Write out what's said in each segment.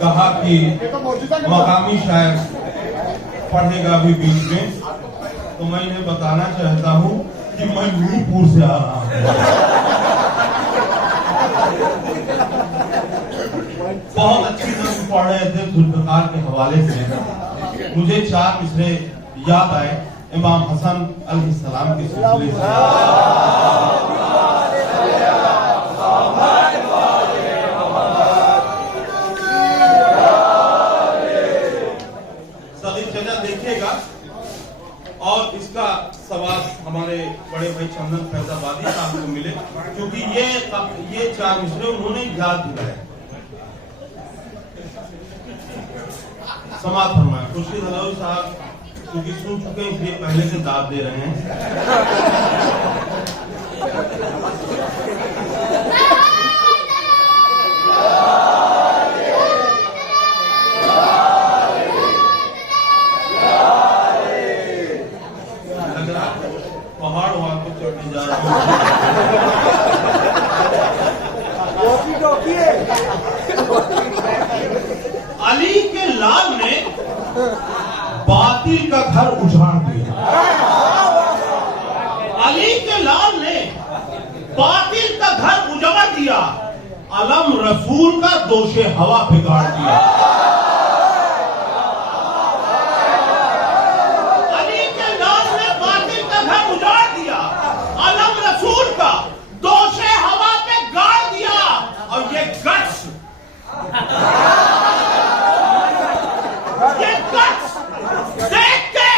कहा कि मकामी शायर पढ़ेगा भी बीच में, तो मैं इन्हें बताना चाहता हूँ कि मैं मीरपुर से आ रहा हूँ। बहुत अच्छी नज़्म पढ़ रहे थे जुल्फ़िकार के हवाले से। मुझे 4 मिसरे याद आए इमाम हसन अलैहिस्सलाम के सिलसिले से। देखिएगा और इसका सवाल हमारे बड़े भाई चंदन फैजाबादी साहब को मिले, क्योंकि ये 4 मिसरे उन्होंने याद दिलाए। समाप्त फरमाए। खुर्शीद हलावी साहब क्योंकि सुन चुके हैं इसलिए पहले से दाद दे रहे हैं। पहाड़ वहां को चढ़ने जा रहा हूँ। अली के लाल ने बातिल का घर उजाड़ दिया। अली के लाल ने बातिल का घर उजाड़ दिया, अलम रसूल का दोषे हवा बिगाड़ दिया। अली के लाल ने बातिल का घर उजाड़ दिया, अलम रसूल का दोषे हवा पे गाड़ दिया। और ये गट्स देख के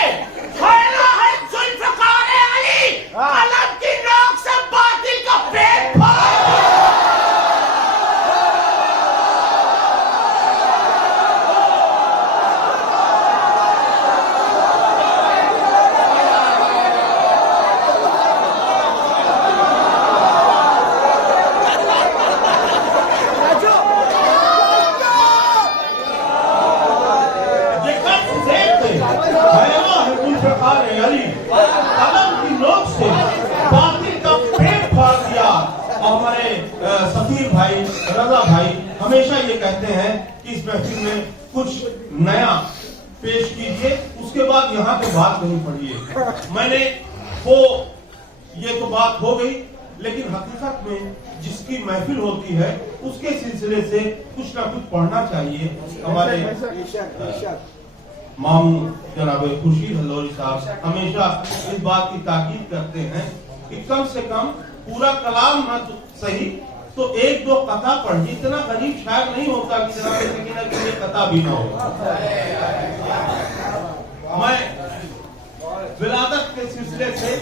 हैरा है जुल्फ़िकार अली, कलम की नोक से बातिल का पेट फाड़। कलम की नोक से बातिल का पेट फाड़ दिया। और हमारे सफीर भाई, रजा भाई हमेशा ये कहते हैं कि इस महफिल में कुछ नया पेश कीजिए, उसके बाद यहाँ पे बात नहीं पढ़िए। मैंने वो ये तो बात हो गई, लेकिन हकीकत में जिसकी महफिल होती है उसके सिलसिले से कुछ ना कुछ पढ़ना चाहिए। हमारे मामू जनाब खुर्शीद हलावी साहब हमेशा इस बात की ताकीद करते हैं कि कम से कम पूरा कलाम ना तो सही तो 1-2 कथा पढ़िए। इतना गरीब शायर नहीं होता कि जनाब सकीना के लिए कथा भी ना हो। मैं विलादत के सिलसिले से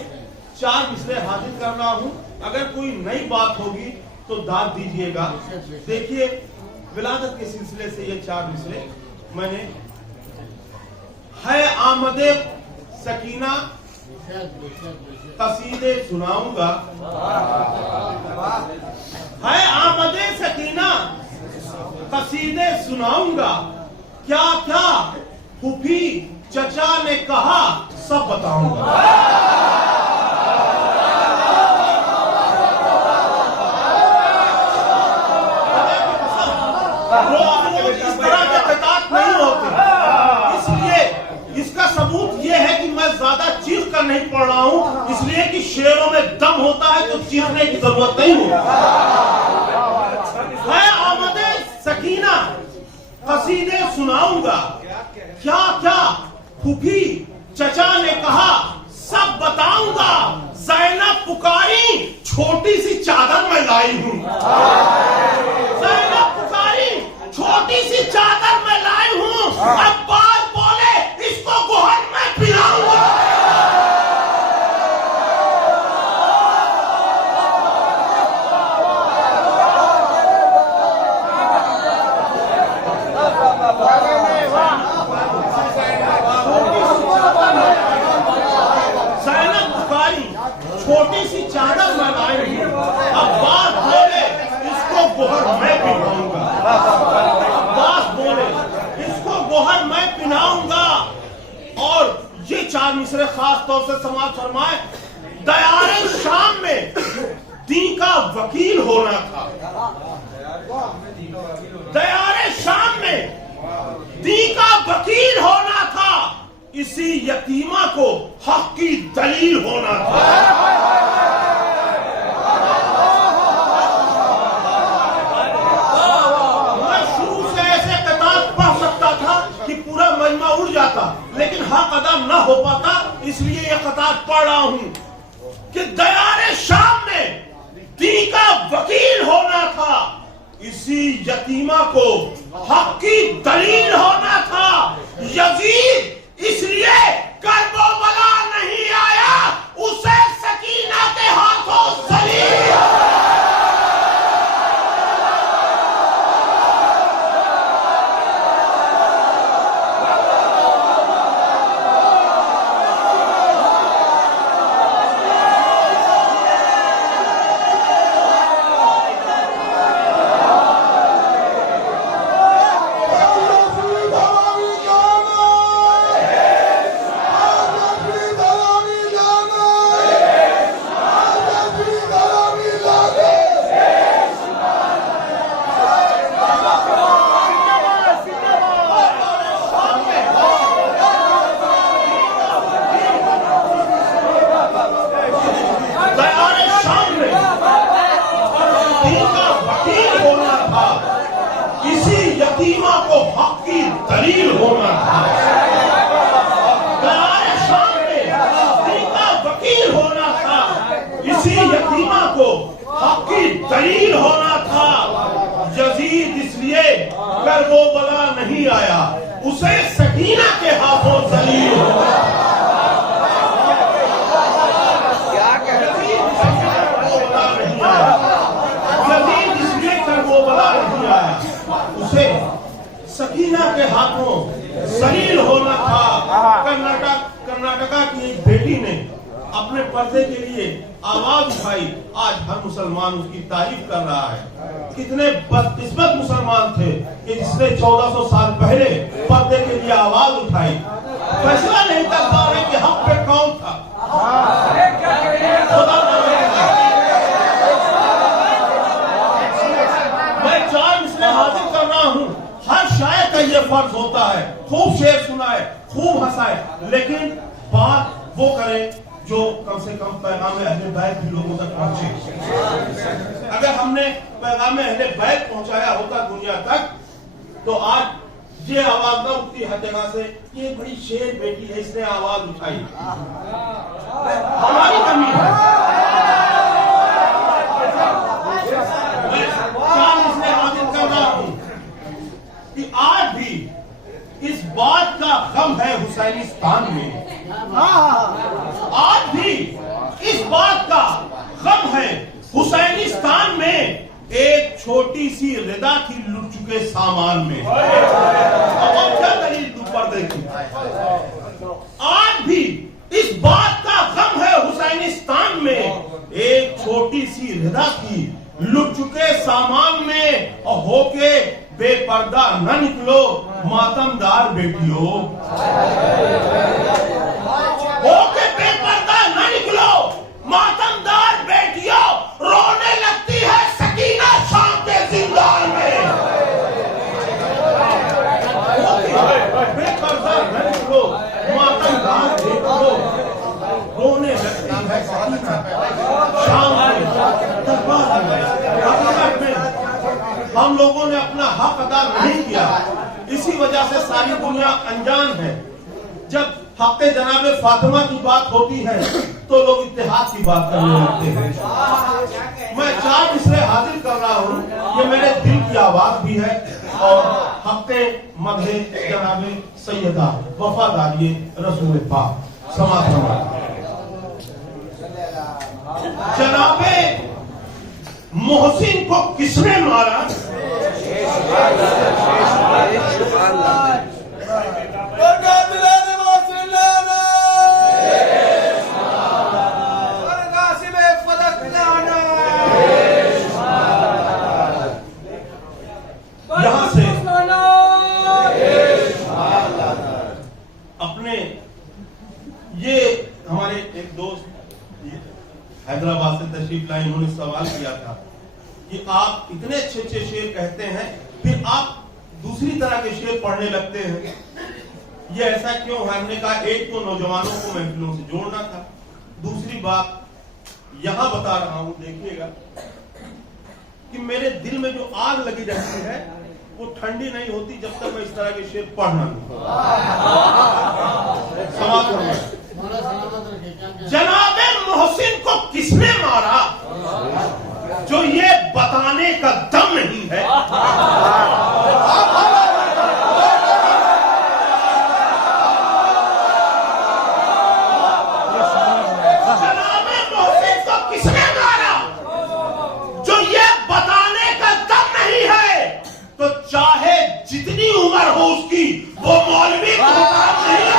4 मिसरे हाजिर कर रहा हूँ। अगर कोई नई बात होगी तो दाद दीजिएगा। देखिए विलादत के सिलसिले से ये 4 मिसरे मैंने है आमदे सकीना कसीदे सुनाऊंगा। है आमदे सकीना कसीदे सुनाऊंगा, क्या क्या फूफी चचा ने कहा सब बताऊंगा। इस तरह के खिताब नहीं होते, इसका सबूत यह है कि मैं ज्यादा चीख कर नहीं पढ़ रहा हूं, इसलिए कि शेरों में दम होता है तो चीखने की जरूरत नहीं होती। है आमदे सकीना कसीदे सुनाऊंगा, क्या क्या फूफी चचा ने कहा सब बताऊंगा। ज़ैनब पुकारी छोटी सी चादर में लाई हूं। ज़ैनब पुकारी छोटी सी चादर में लाई हूं। अब्बास बोले इसको गोहर में पिलाऊंगा। ज़ैनब पुकारी छोटी सी चादर में लाई हूं। अब्बास बोले इसको गोहर में पिलाऊंगा। अब्बास बोले इसको गोहर में पिलाऊंगा। और ये 4 मिसरे खास तौर से समाप्त फरमाए। दयारे शाम में दी का वकील होना था। दयारे शाम में वकील होना था, इसी यतीमा को हक की दलील होना था। मैं शुरू से ऐसे किताब पढ़ सकता था कि पूरा मजमा उड़ जाता, लेकिन हक अदा न हो पाता, इसलिए यह किताब पढ़ रहा हूं कि दयारे शाम में दी का वकील होना था, इसी यतीमा को हक की दलील होना था। यजीद इसलिए कर्बला नहीं आया, उसे सकीना के हाथों जलील। यतीमा को हक की दलील होना था। शाम में दी का वकील होना था, इसी यतीमा को हक की दलील होना था। यजीद इसलिए कर्बला नहीं आया, उसे सकीना के हाथों जलील होना था। यजीद इसलिए कर्बला नहीं आया, उसे सकीना के हाथों जलील होना था। कर्नाटका की एक बेटी ने अपने पर्दे के लिए आवाज उठाई, आज हर मुसलमान उसकी तारीफ कर रहा है। कितने बदकिस्मत मुसलमान थे कि जिसने 1400 साल पहले पर्दे के लिए आवाज उठाई। फैसला नहीं कर पा रहे कि हम पे कौन था। मैं 4 मिसरें हाजिर कर रहा हूँ। हर शायर का ये फर्ज होता है, खूब शेर सुनाए, खूब हंसाए, लेकिन बात वो करे जो कम से कम पैगाम अहले बैत भी लोगों तक पहुंचे। अगर हमने पैगाम अहले बैत पहुंचाया होता दुनिया तक, तो आज ये आवाज न उठती हर जगह से, ये बड़ी शेर बेटी है, इसने आवाज उठाई। हमारी कमी है। इसने हाजिर कर रहा हूं कि आज भी इस बात का गम है हुसैनिस्तान में। आज भी इस बात का गम है हुसैनिस्तान में। एक छोटी सी रिदा थी लुट चुके सामान में। अब क्या दलील ऊपर देखिए। आज भी इस बात का गम है हुसैनिस्तान में। एक छोटी सी रिदा थी लुट चुके सामान में, और होके बेपर्दा न निकलो मातमदार बेटियों। होके बेपर्दा न निकलो मातमदार बेटियों। रोने लगती है सकीना शाम के जिंदान में। बेपर्दा न निकलो मातमदार बेटियों। रोने लगती है सकीना शाम के दरबार में। हम लोगों ने अपना हक अदा नहीं किया, इसी वजह से सारी दुनिया अनजान है। जब हक़ जनाबे फातिमा की बात होती है तो लोग इत्तेहाद की बात करने लगते हैं। मैं 4 मिसरे हाजिर कर रहा हूँ, ये मेरे दिल की आवाज भी है और हक़ मदहे जनाबे सैयदा वफादारी रसूल पाक समाप्त। जनाबे मोहसिन को किसने मारा? यहाँ से अपने ये हमारे एक दोस्त हैदराबाद से तशरीफ लाए, उन्होंने सवाल किया था कि आप इतने अच्छे अच्छे शेर कहते हैं, फिर आप दूसरी तरह के शेर पढ़ने लगते हैं। ये ऐसा क्यों है? हमने कहा एक तो नौजवानों को महफिलों से जोड़ना था, दूसरी बात यहां बता रहा हूं, देखिएगा कि मेरे दिल में जो आग लगी रहती है वो ठंडी नहीं होती जब तक मैं इस तरह के शेर पढ़ना नहीं। जनाबे मोहसिन को किसने मारा जो ये बताने का दम नहीं है? जनाबे मोहसिन को किसने मारा जो ये बताने का दम नहीं है? तो चाहे जितनी उम्र हो उसकी, वो मौलवी को काम नहीं है।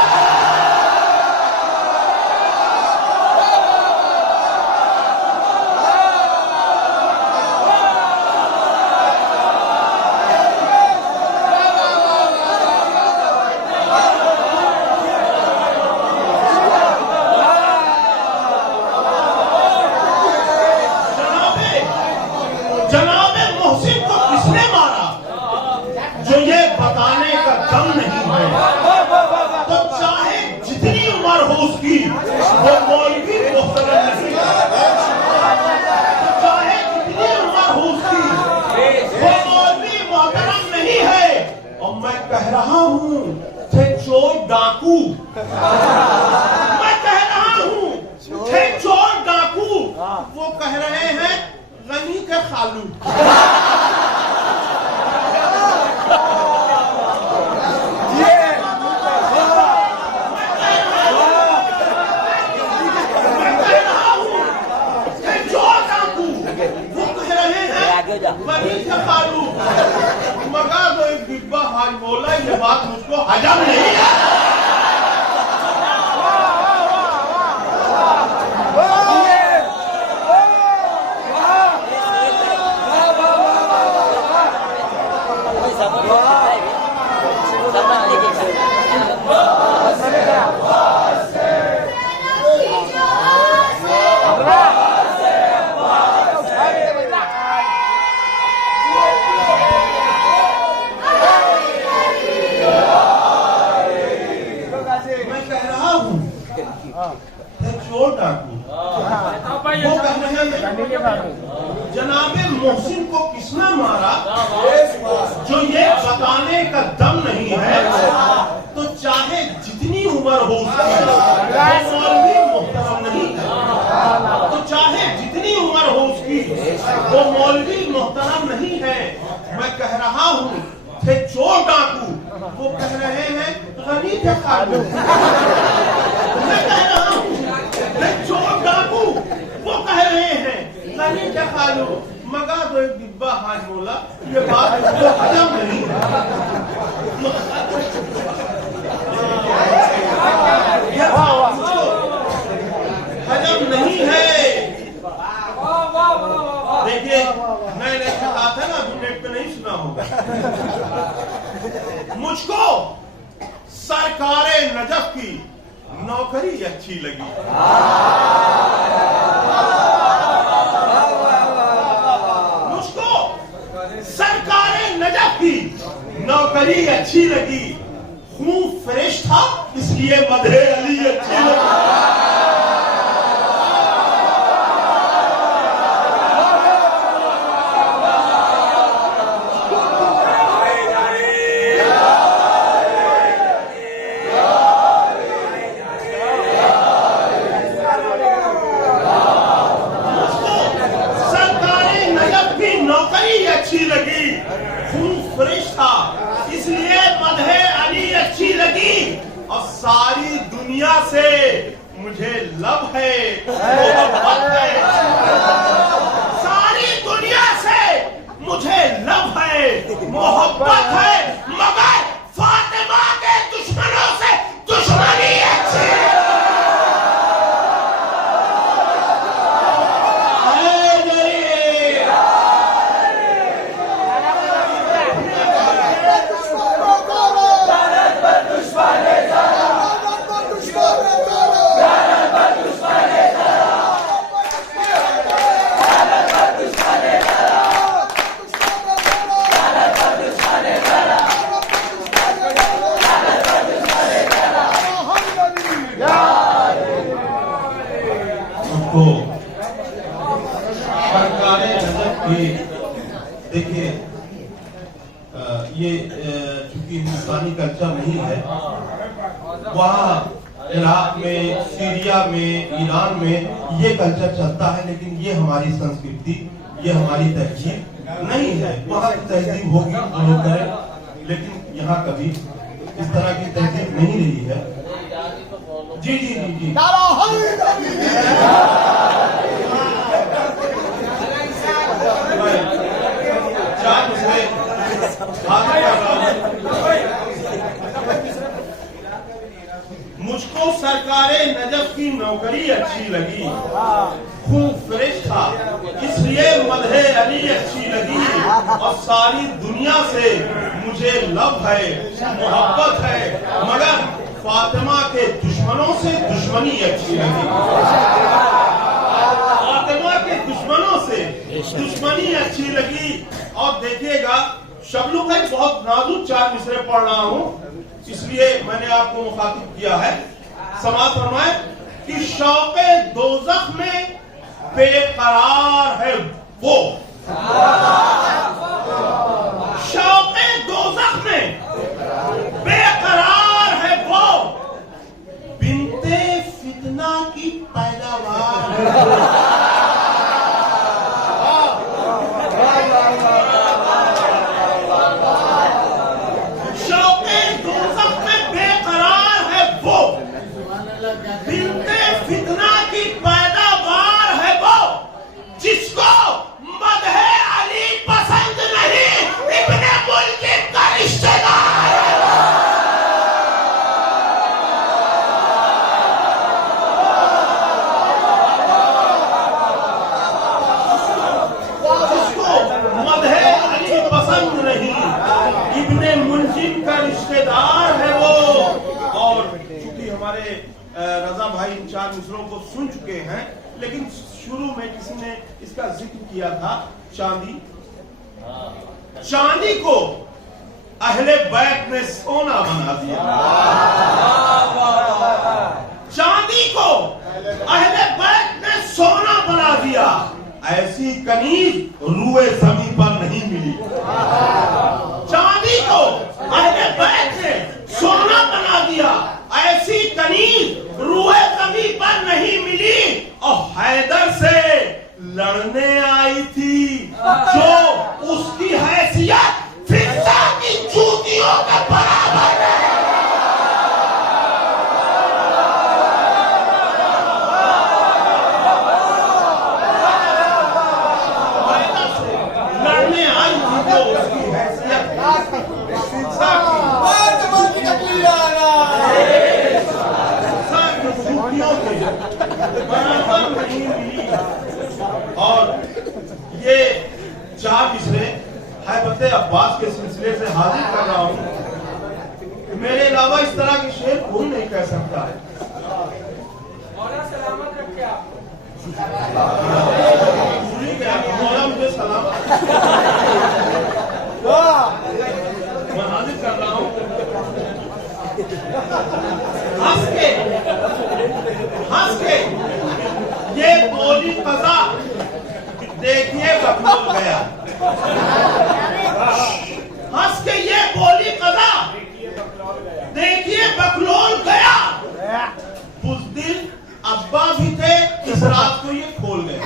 जनाबे मोहसिन को किसने मारा जो ये बताने का दम नहीं है? तो चाहे जितनी उम्र हो उसकी, वो मौलवी मोहतरम नहीं है। तो चाहे जितनी उम्र हो उसकी, वो मौलवी मोहतरम नहीं है। और मैं कह रहा हूं थे चोर डाकू, मैं कह रहा हूं थे चोर डाकू, वो कह रहे हैं गनी के खालू। मगा दो एक डिब्बा हाजमोला, ये बात मुझको हजम नहीं है। जनाबे मोहसिन को किसने मारा जो ये बताने का दम नहीं है? तो चाहे जितनी उम्र हो उसकी, वो मौलवी मोहतरम नहीं है। तो चाहे जितनी उम्र हो उसकी, वो मौलवी मोहतरम नहीं है। मैं कह रहा हूँ थे चोर डाकू, वो कह रहे हैं गनी के खालू। मैं कह रहा हूँ थे चोर डाकू, वो कह रहे हैं गनी के खालू। मगा दो एक डिब्बा हाजमोला, ये बात मुझको हजम नहीं है। हजम नहीं है। देखिए मैंने कहा था ना, अभी नेट पे नहीं सुना होगा। मुझको सरकारे नजफ की नौकरी अच्छी लगी। मुझको सरकारे नजफ की नौकरी अच्छी लगी। खून फ्रेश था इसलिए मदहे अली अच्छी लगी। अच्छी लगी, खून फ्रेश था इसलिए मदहे अली अच्छी लगी। और सारी दुनिया से मुझे लब है, मोहब्बत है। सारी दुनिया से मुझे लब है, मोहब्बत है, मगर फातिमा के दुश्मनों से दुश्मनी अच्छी है। देखिए ये चूंकि हिंदुस्तानी कल्चर नहीं है, वहाँ इराक में, सीरिया में, ईरान में ये कल्चर चलता है, लेकिन ये हमारी संस्कृति, ये हमारी तहजीब नहीं है। वहाँ की तहजीब होगी वो लोग करें, लेकिन यहाँ कभी इस तरह की तहजीब नहीं रही है। जी जी जी जी मुझको सरकारे नजफ की नौकरी अच्छी लगी, खूब फ्रेश था इसलिए मदहे अली अच्छी लगी, और सारी दुनिया से मुझे लव है, मोहब्बत है, मगर फातिमा के दुश्मनों से दुश्मनी अच्छी लगी। फातिमा के दुश्मनों से दुश्मनी अच्छी लगी। और देखिएगा शबनू भाई, बहुत नाजुक 4 मिसरे पढ़ रहा हूँ, इसलिए मैंने आपको मुखातिब किया है। समाअत फरमाए कि शौक़े दोज़ख में बेकरार है वो, शौक़े दोज़ख में बेकरार है वो, बिन्ते फितना की पैदावार। रजा भाई इन 4 मिसरों को सुन चुके हैं, लेकिन शुरू में किसी ने इसका जिक्र किया था, चांदी। चांदी को अहले बैत ने सोना बना दिया, चांदी को अहले बैत ने सोना बना दिया। ऐसी कनीज रूए ज़मीन पर नहीं मिली। चांदी को अहले बैत ने सोना बना दिया, ऐसी कनीज रूए ज़मीन पर नहीं मिली। और हैदर से लड़ने आई थी जो उसकी हैसियत फिजा की जूतियों के बराबर है। लड़ने आई थी जो उसकी हैसियत फिजा बराबर नहीं मिली। और ये 4 मिसरे हैबते अब्बास के सिलसिले से हाजिर कर रहा हूँ। मेरे अलावा इस तरह के शेर कोई नहीं कह सकता है। सलामत रखे आप, मौला मुझे सलामत। मैं हाजिर कर रहा हूँ। हंस के ये बोली कज़ा, देखिए बकलोल गया। हंस के ये बोली कज़ा, देखिए बकलोल गया। बुज़दिल अब्बा भी थे, इस रात को ये खोल गए।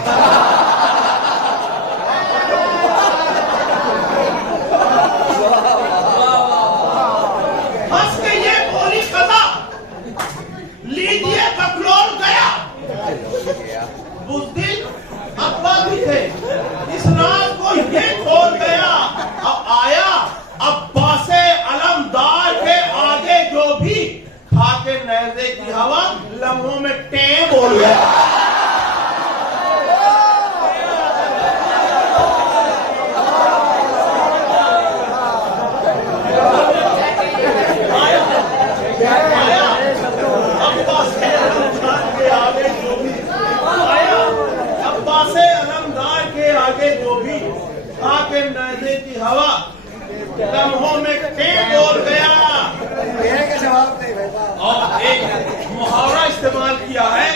हंस के ये बोली कज़ा, लीजिए बकलोल गया। बुज़दिल अब्बा भी थे, इस रात को ये खोल गया। अब आया अब्बासे अलमदार के आगे जो भी खाके नैज़े की हवा, लम्हों में टें बोल गया। नैज़े की हवा लम्हों में टें बोल गया। और एक मुहावरा इस्तेमाल किया है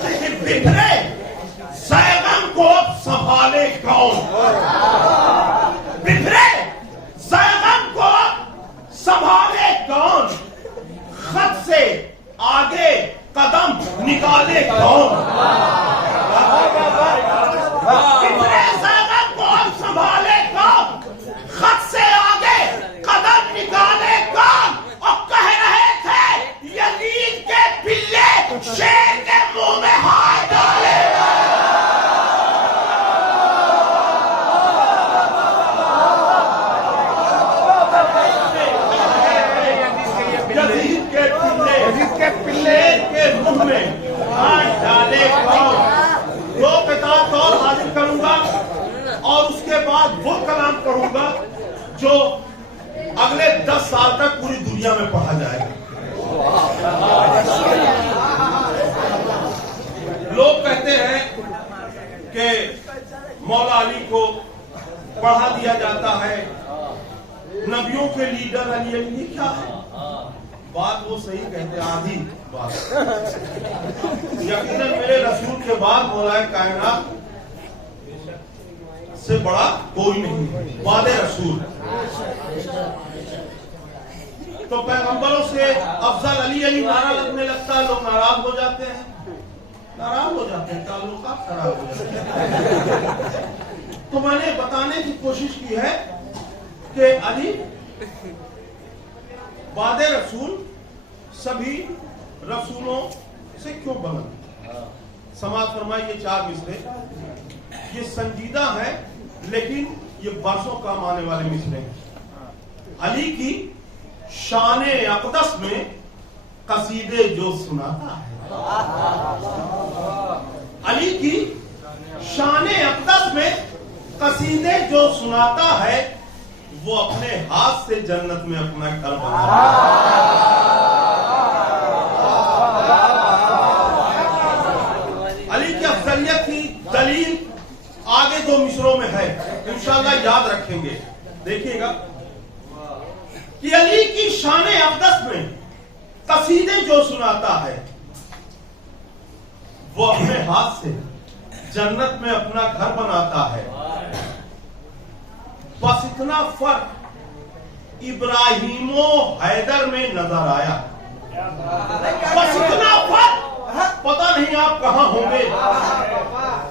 कि बिखरे सैगम को अब संभाले कौन। साल तक पूरी दुनिया में पढ़ा जाएगा। लोग कहते हैं कि मौला अली को पढ़ा दिया जाता है, नबियों के लीडर अली। अली ये क्या है? बात वो सही कहते हैं, आधी बात। यकीनन मेरे रसूल के बाद मौला कायनात से बड़ा कोई नहीं, वादे रसूल। तो पैगंबरों से अफजल अली अली नारा लगने लगता है, लोग नाराज हो जाते हैं, ताल्लुकात खराब हो जाते हैं। तो मैंने बताने की कोशिश की है कि अली वादे रसूल सभी रसूलों से क्यों बुलंद। समाज फरमाइए ये 4 मिसरे, ये संजीदा है लेकिन ये बरसों काम आने वाले मिसरे हैं। अली की शान अक़दस में कसीदे जो सुनाता है, अली की शान अक़दस में कसीदे जो सुनाता है, वो अपने हाथ से जन्नत में अपना घर बनाता है। अली की अफजलियत की दलील आगे 2 मिसरों में है, इंशाअल्लाह याद रखेंगे। देखिएगा कि अली की शान अक़दस में कसीदे जो सुनाता है, वो अपने हाथ से जन्नत में अपना घर बनाता है। बस इतना फर्क इब्राहिमो हैदर में नजर आया, बस इतना फर्क। पता नहीं आप कहां होंगे,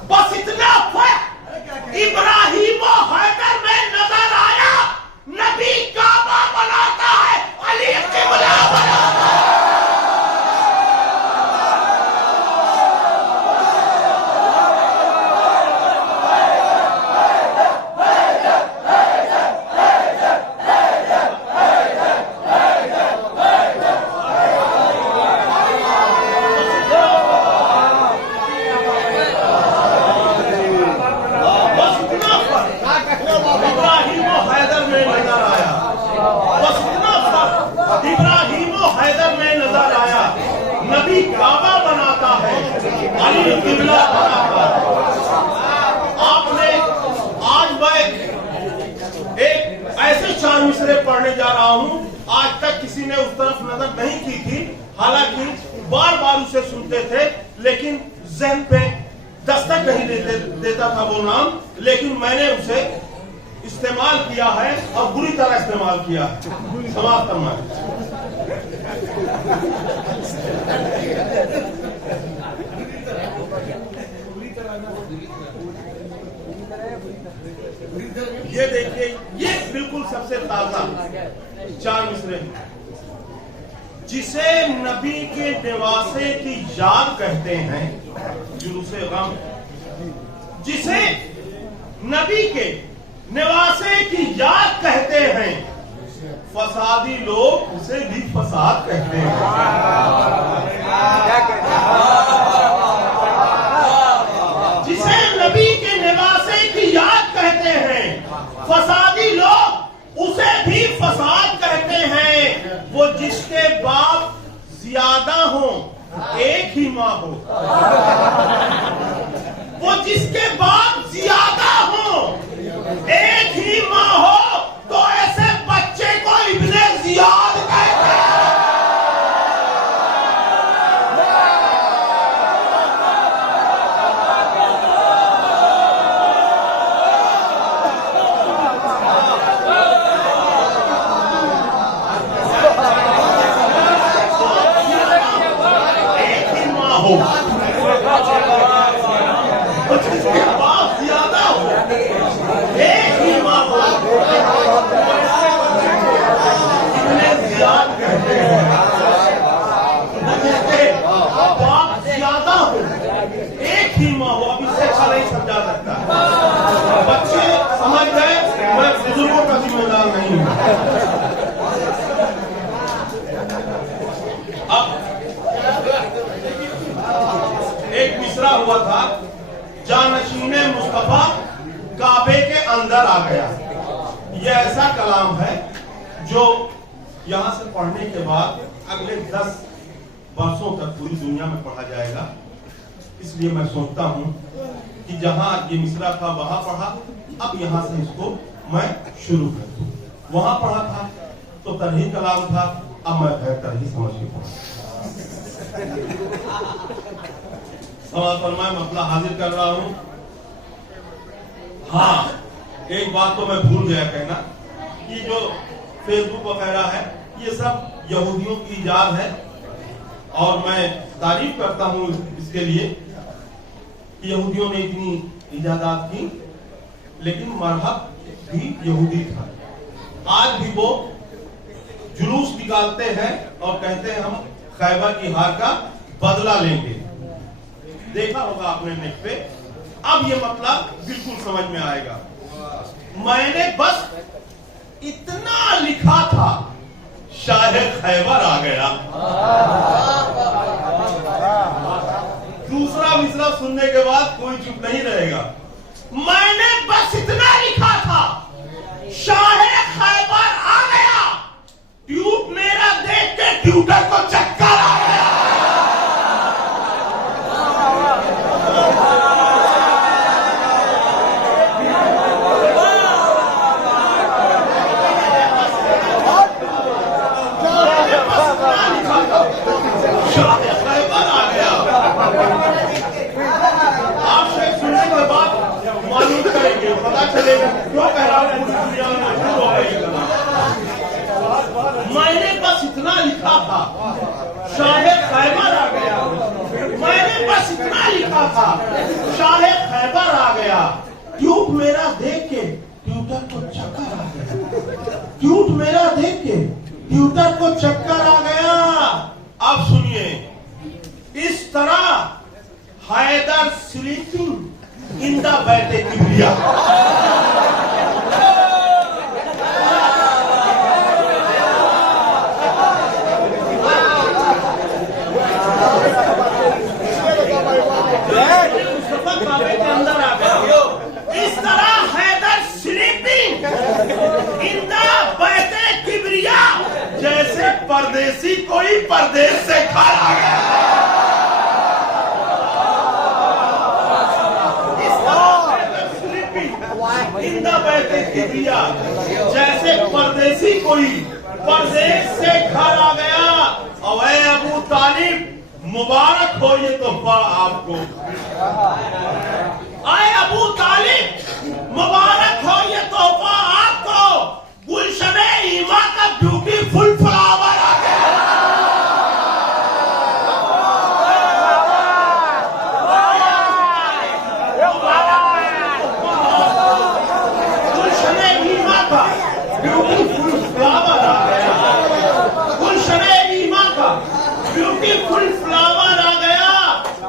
बस इतना फर्क इब्राहिमो हैदर में नजर आया। नबी काबा बनाता है, अली किबला बनाता है। आपने आज मैं एक ऐसे 4 मिसरे पढ़ने जा रहा हूं, आज तक किसी ने उस तरफ नजर नहीं की थी। हालांकि बार बार उसे सुनते थे लेकिन ज़हन पे दस्तक नहीं देता था वो नाम, लेकिन मैंने उसे इस्तेमाल किया है और बुरी तरह इस्तेमाल किया है। समाप्त फरमाएं। ये देखिए, ये बिल्कुल सबसे ताजा 4 मिसरे, जिसे नबी के निवासे की याद कहते हैं, जुलूसे गम। जिसे नबी के निवासे की याद कहते हैं, फसादी लोग उसे भी फसाद कहते हैं। जिसे नबी के निवासे की याद कहते हैं, फसादी लोग उसे भी फसाद कहते हैं। वो जिसके बाप ज्यादा हो, एक ही माँ हो, वो जिसके बाप ज्यादा हो, एक ही माँ हो, तो ऐसे बच्चे को इब्ने जियाद कहते हैं। एक ही माँ हो, जिसके बाप ज्यादा हो, एक ही माँ हो, इब्ने जियाद कहते हैं। जिसके बाप ज्यादा हो, एक ही माँ हो। अब इससे अच्छा नहीं समझा सकता। बच्चे समझ गए, मैं बुजुर्गों का जिम्मेदार नहीं हूं। अब एक मिसरा हुआ था, जानशीने मुस्तफा काबे के अंदर आ गया। यह ऐसा कलाम है जो यहाँ से पढ़ने के बाद अगले 10 वर्षों तक पूरी दुनिया में पढ़ा जाएगा। इसलिए मैं सोचता हूँ कि जहाँ ये मिसरा था वहां पढ़ा, अब यहाँ से इसको मैं शुरू कर दूं। वहां पढ़ा था तो तरही कलाम था, अब मैं तरही समझ के पढ़ा। फरमाए मसला हाजिर कर रहा हूँ। हाँ, एक बात तो मैं भूल गया कहना कि जो फेसबुक वगैरह है ये सब यहूदियों की इजाद है, और मैं तारीफ करता हूँ इसके लिए कि यहूदियों ने इतनी इजादात की, लेकिन मरहब भी यहूदी था। आज भी वो जुलूस निकालते हैं और कहते हैं हम खैबर की हार का बदला लेंगे। देखा होगा आपने नेट पे। अब ये मतलब बिल्कुल समझ में आएगा। मैंने बस इतना लिखा था, शायद खैबर आ गया। दूसरा मिसरा सुनने के बाद कोई चुप नहीं रहेगा। मैंने बस इतना लिखा था, शायद खैबर आ गया। ट्यूब मेरा देख के ट्यूटर को चक्कर आ गया। पता चलेगा क्यों कह रहा हूं दुनिया में मशहूर हो गई। मैंने बस इतना लिखा था, शायद खैबर आ गया। मैंने बस इतना लिखा था, शायद खैबर आ गया। ट्यूब मेरा देख के ट्यूटर को चक्कर आ गया। ट्यूब मेरा देख के ट्यूटर को चक्कर आ गया। अब सुनिए, इस तरह हैदर स्लीपिंग इन द बैठे किबरिया। के अंदर आ गया। इस तरह हैदर स्लीपिंग इन द बैठे किबरिया, जैसे परदेसी कोई परदेश से घर आ गया। जैसे परदेसी कोई परदेश से घर आ गया। अवे अबू तालिब मुबारक हो ये तोहफा आपको। आए अबू तालिब मुबारक हो ये तोहफा आपको। गुलशने ईमा का ब्यूटीफुल फ्लावर आ गया। ब्यूटीफुल फ्लावर आ गया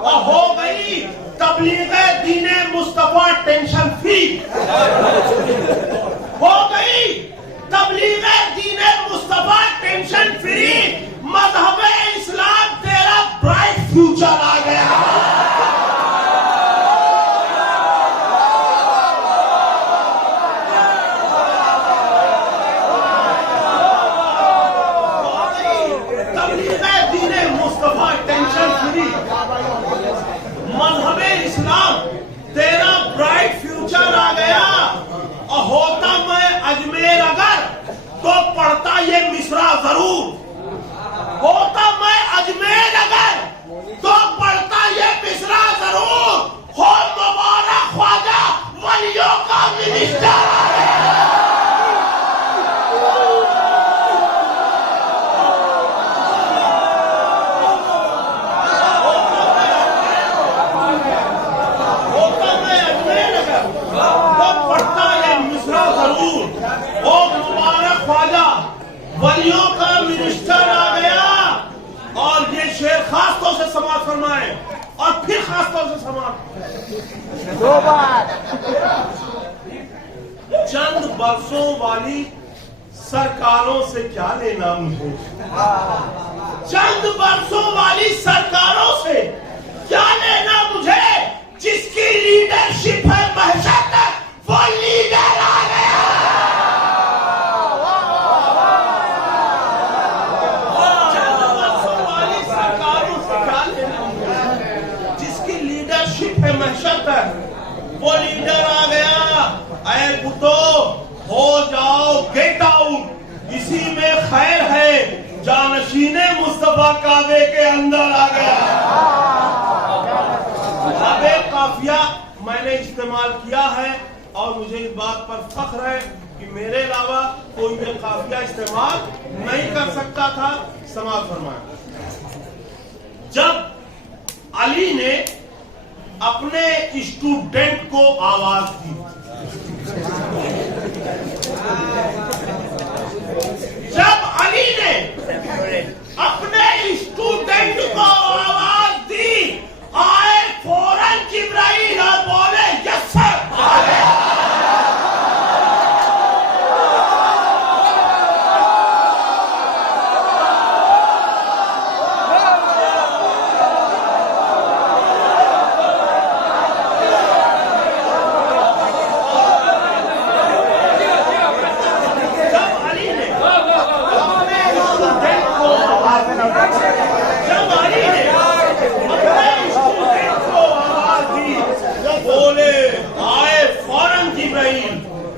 और हो गई तबलीगे दीने मुस्तफा टेंशन फ्री। हो गई तबलीगे दीने मुस्तफा टेंशन फ्री। मजहबे इस्लाम तेरा ब्राइट फ्यूचर आ गया। मजहबे इस्लाम तेरा ब्राइट फ्यूचर आ गया। और होता मैं अजमेर अगर तो पढ़ता ये मिसरा जरूर। होता मैं अजमेर अगर तो पढ़ता ये मिसरा जरूर। हो मुबारक ख्वाजा वलियों का मिनिस्टर आ गया। वलियों का मिनिस्टर आ गया। और ये शेर खास तौर से समाप्त फरमाए और फिर खास तौर से समाप्त। दो बार चंद बरसों वाली सरकारों से क्या लेना मुझे। चंद बरसों वाली सरकारों से क्या लेना मुझे। जिसकी लीडरशिप है महशर तक, वो लीडर आ गया। इसी में खैर है, जानशीने मुस्तफा काबे के अंदर आ गया। काबे काफिया मैंने इस्तेमाल किया है और मुझे इस बात पर फख्र है कि मेरे अलावा कोई ये काफिया इस्तेमाल नहीं कर सकता था। समाज फरमाया, जब अली ने अपने स्टूडेंट को आवाज दी, जब अली ने अपने स्टूडेंट को आवाज दी, आए फौरन जिब्राइल और बोले यस सर।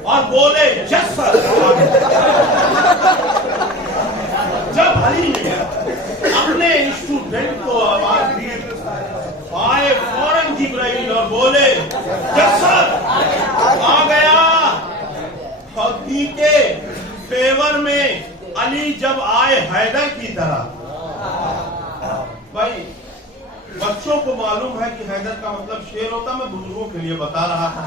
और बोले यस सर। जब अली ने अपने स्टूडेंट को आवाज दी, आए फौरन जिब्राइल और बोले यस सर। आ गया। हदी के फेवर में अली जब आए हैदर की तरह, भाई बच्चों को मालूम है कि हैदर का मतलब शेर होता, मैं बुजुर्गों के लिए बता रहा था।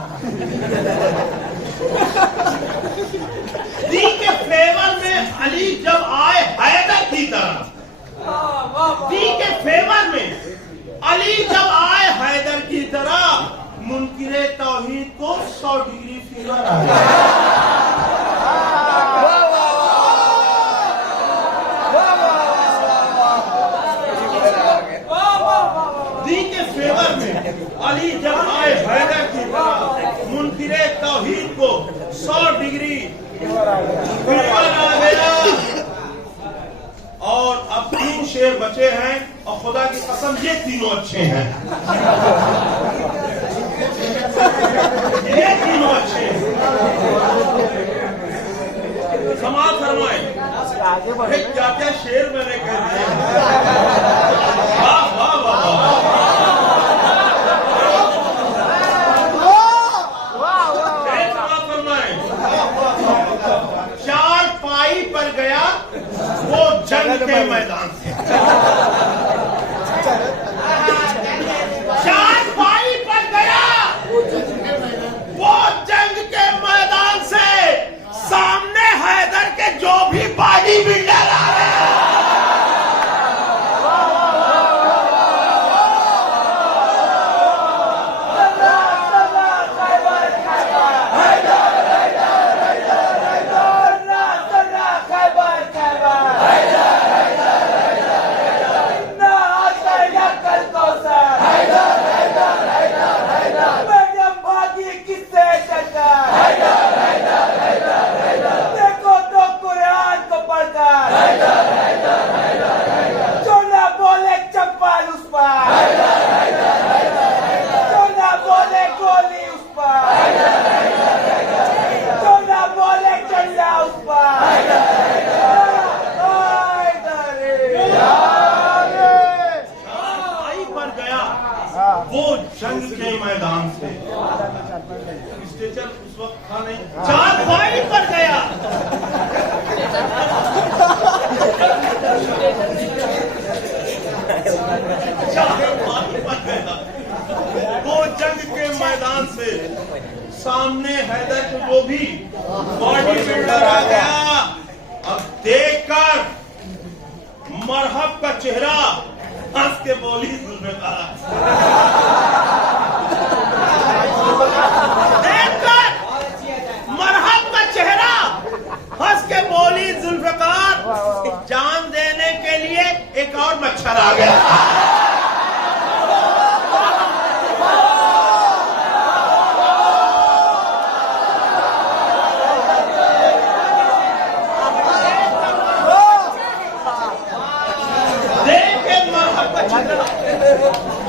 दी के फेवर में अली जब आए हैदर की तरह, दी के फेवर में अली जब आए हैदर की तरह, मुनकिरे तौहीद को 100 डिग्री फीवर आ गया। फेवर में अली जब आए हैदर की तरह, मुनकिरे तौहीद को 100 डिग्री फीवर आ गया। और अब 3 शेर बचे हैं और खुदा की कसम ये तीनों अच्छे हैं, ये तीनों अच्छे हैं। समाज फरमाए, क्या क्या शेर मैंने कह दिए। वाह वाह वाह। पर गया वो जंग के मैदान से, चारपाई पर गया वो जंग के मैदान से, सामने हैदर के जो भी बॉडी बिल्डर आ रहे हैं। वो जंग के मैदान से, स्टेचर उस वक्त था नहीं, चारपाई पर गया। चारपाई पर गया वो जंग के मैदान से, सामने हैदर को जो भी बॉडी बिल्डर आ गया। अब देखकर मरहब का चेहरा हंस के बोली जुल्फ़िकार, देखकर मरहब का चेहरा हंस के बोली जुल्फ़िकार, जान देने के लिए एक और मच्छर आ गया।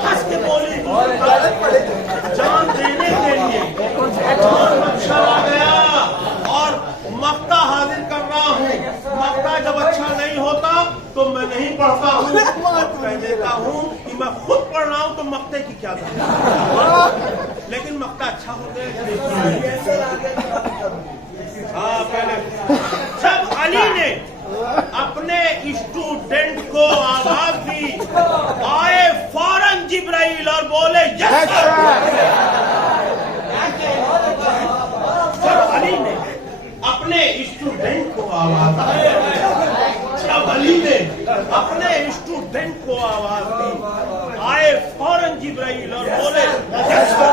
हंस के बोली जान देने के लिए एक और मच्छर आ गया। और मक्ता हाजिर कर रहा हूँ, होता तो मैं नहीं पढ़ता हूँ, कह देता हूँ कि मैं खुद पढ़ रहा हूँ तो मक्ते की क्या जरूरत, लेकिन मक्ता अच्छा हो गया। हाँ, पहले जब अली ने अपने स्टूडेंट को आवाज दी, आए फौरन जिब्राइल और बोले यस सर। जब अली ने अपने स्टूडेंट को आवाज दी, जब अली ने अपने स्टूडेंट को आवाज दी, आए फौरन जिब्राइल और बोले यस सर।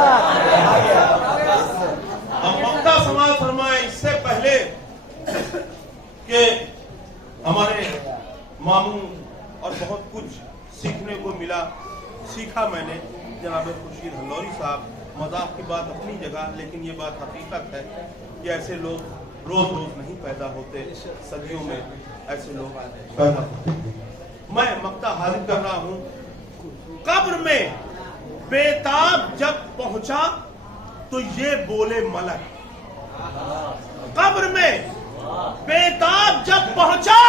अब मक्ता समाज फरमाए, इससे पहले कि हमारे मामू और बहुत कुछ सीखने को मिला, सीखा मैंने जनाब खुर्शीद हल्लौरी साहब, मजाक की बात अपनी जगह, लेकिन ये बात हकीकत है कि ऐसे लोग रोज रोज नहीं पैदा होते, सदियों में ऐसे लोग पैदा होते। मैं मक्ता हाजिर कर रहा हूँ, कब्र में बेताब जब पहुंचा तो ये बोले मलक, कब्र में बेताब जब पहुंचा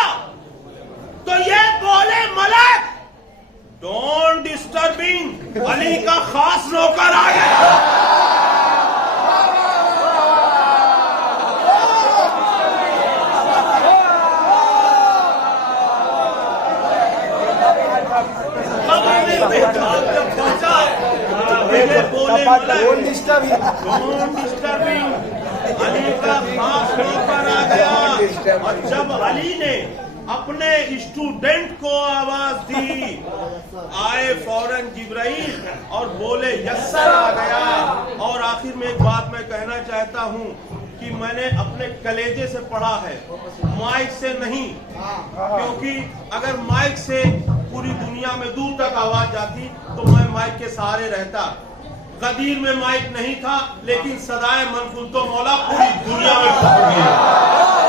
तो ये बोले मलक, डोंट डिस्टर्बिंग, अली का खास नौकर आ गया। कब्र में बेताब जब पहुंचा तो ये बोले मलक, डोंट डिस्टर्बिंग, अली का खास नौकर आ गया। और जब अली ने अपने स्टूडेंट को आवाज दी, आए फौरन जिब्राइल और बोले यस सर आ गया। और आखिर में एक बात मैं कहना चाहता हूँ कि मैंने अपने कलेजे से पढ़ा है, माइक से नहीं, क्योंकि अगर माइक से पूरी दुनिया में दूर तक आवाज जाती तो मैं माइक के सहारे रहता। गदीर में माइक नहीं था, लेकिन सदाए मनकुल तो मौला पूरी दुनिया में पहुंच गई।